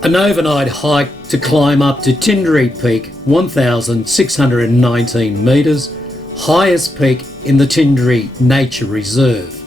An overnight hike to climb up to Tinderry Peak, 1,619 metres, highest peak in the Tinderry Nature Reserve.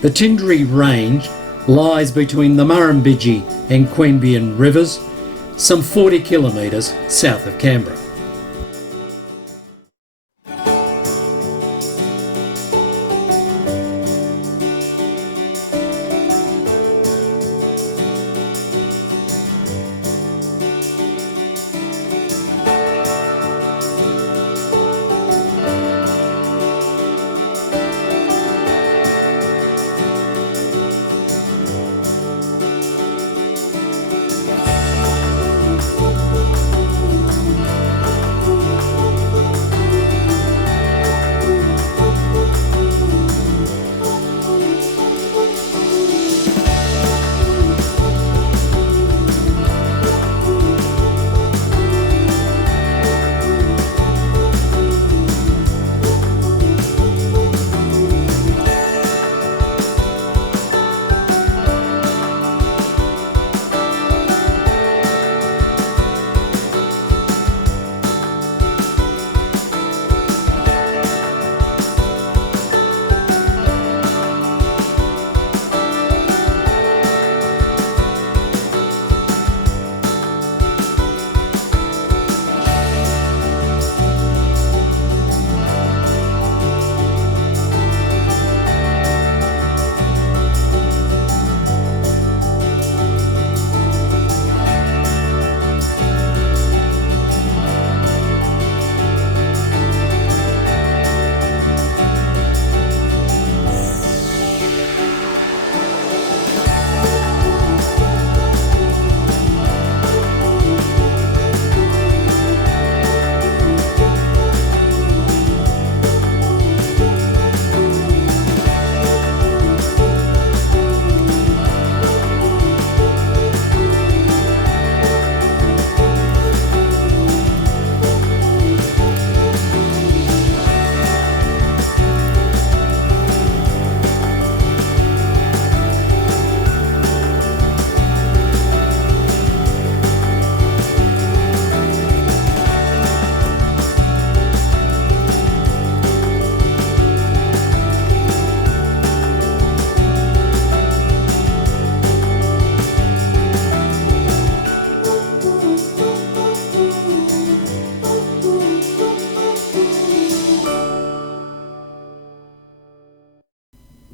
The Tinderry Range lies between the Murrumbidge and Queanbeyan Rivers, some 40 kilometres south of Canberra.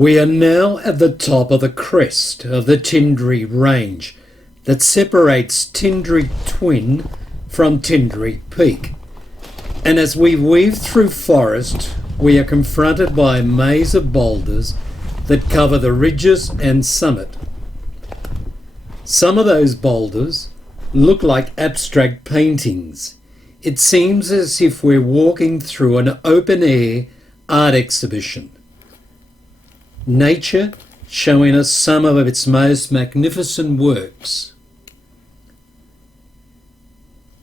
We are now at the top of the crest of the Tinderry Range that separates Tinderry Twin from Tinderry Peak. And as we weave through forest, we are confronted by a maze of boulders that cover the ridges and summit. Some of those boulders look like abstract paintings. It seems as if we're walking through an open-air art exhibition. Nature showing us some of its most magnificent works.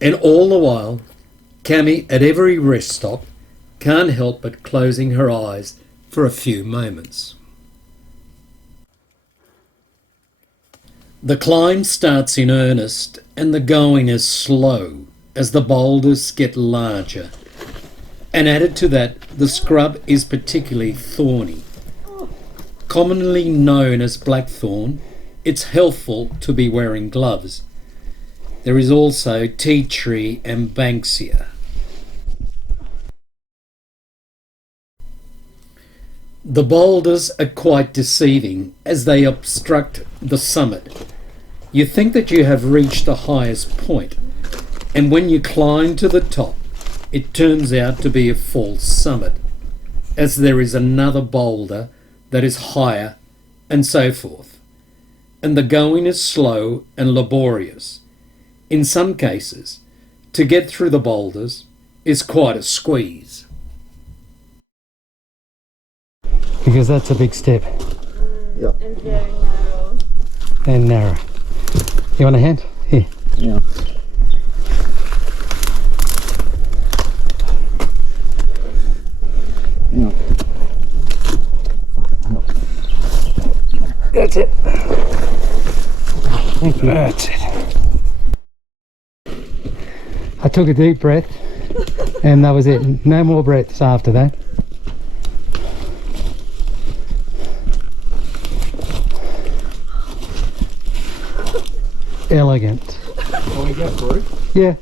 And all the while, Cammy at every rest stop can't help but closing her eyes for a few moments. The climb starts in earnest and the going is slow as the boulders get larger. And added to that, the scrub is particularly thorny. Commonly known as blackthorn, it's helpful to be wearing gloves. There is also tea tree and banksia. The boulders are quite deceiving as they obstruct the summit. You think that you have reached the highest point, and when you climb to the top, it turns out to be a false summit, as there is another boulder that is higher, and so forth. And the going is slow and laborious. In some cases, to get through the boulders is quite a squeeze. Because that's a big step. Yep. And very narrow. And narrow. You want a hand? Here. Yeah. Yeah. That's it. Thank you. That's it. I took a deep breath and that was it. No more breaths after that. Elegant. Can we go through? Yeah.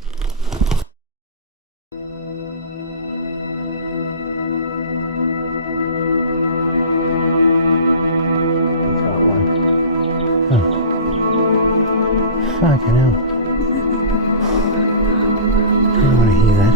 Fucking hell. I don't want to hear that.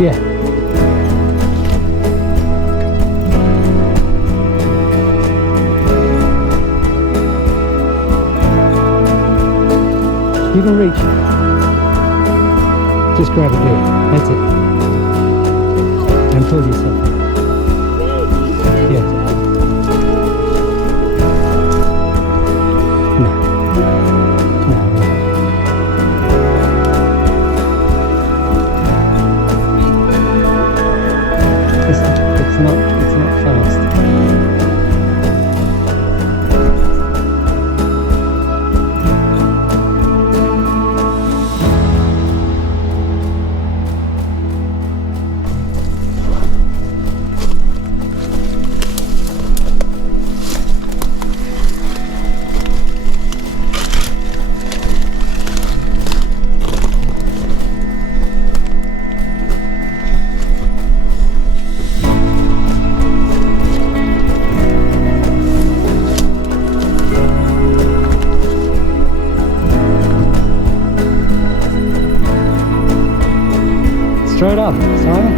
Yeah. You can reach. Just grab it there. That's it. And pull yourself. Yeah. No. No. It's not fast. Straight up, Simon.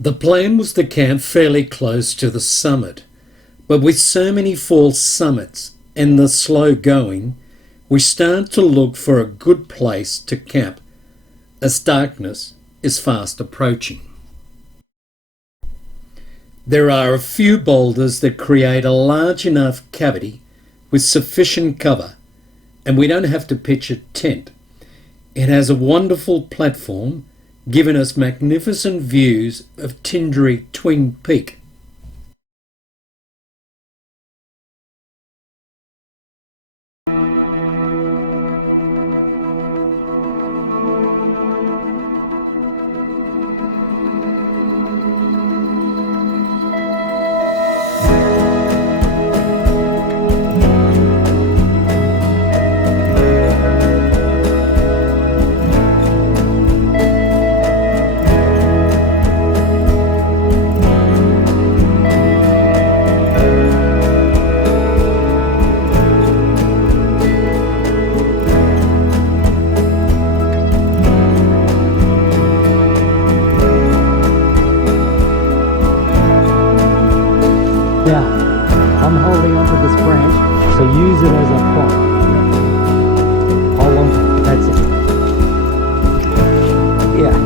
The plan was to camp fairly close to the summit, but with so many false summits and the slow going, we started to look for a good place to camp, as darkness is fast approaching. There are a few boulders that create a large enough cavity with sufficient cover, and we don't have to pitch a tent. It has a wonderful platform, giving us magnificent views of Tinderry Peak. Yeah, I'm holding onto this branch, so use it as a prop. Hold on to it, that's it. Yeah.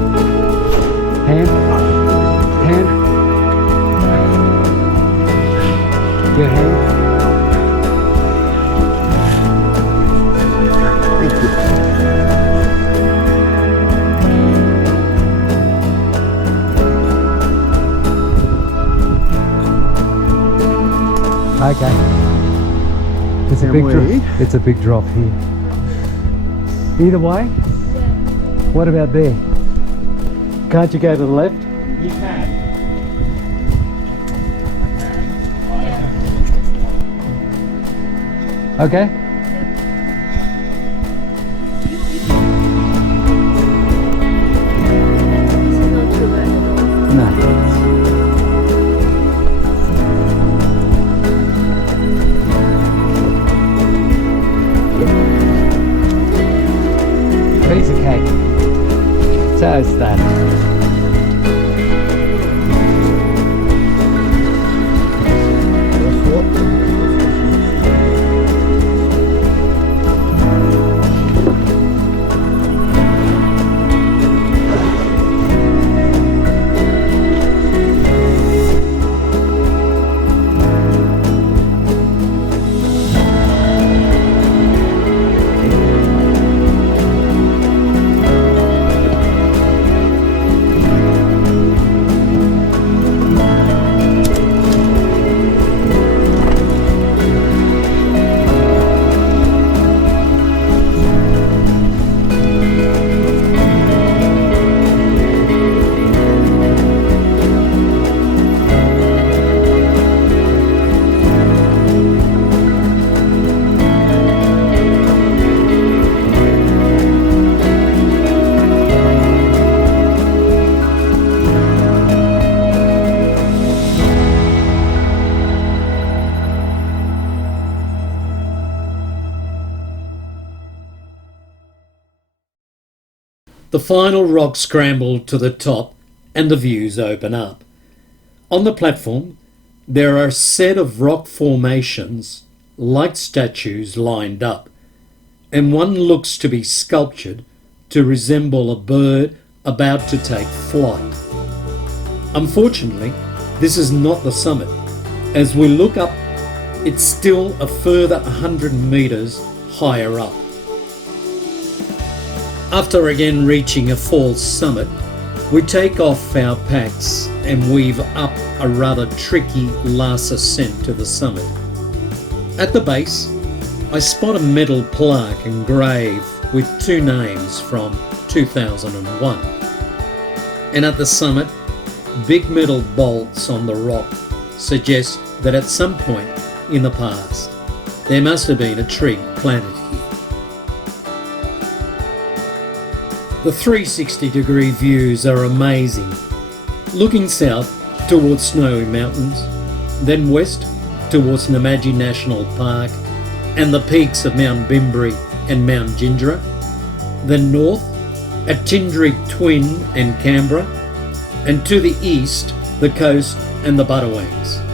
Hand. Your hand. Thank you. Okay. It's a Can big we? drop. It's a big drop here. Either way. What about there? Can't you go to the left? You can. Okay. No. Piece of cake. Toast that. The final rock scramble to the top and the views open up. On the platform, there are a set of rock formations like statues lined up, and one looks to be sculptured to resemble a bird about to take flight. Unfortunately, this is not the summit. As we look up, it's still a further 100 metres higher up. After again reaching a false summit, we take off our packs and weave up a rather tricky last ascent to the summit. At the base, I spot a metal plaque engraved with two names from 2001. And at the summit, big metal bolts on the rock suggest that at some point in the past, there must have been a tree planted here. The 360-degree views are amazing. Looking south towards Snowy Mountains, then west towards Namadgi National Park and the peaks of Mount Bimberi and Mount Gindra, then north at Tinderry Twin and Canberra, and to the east the coast and the Butterwings.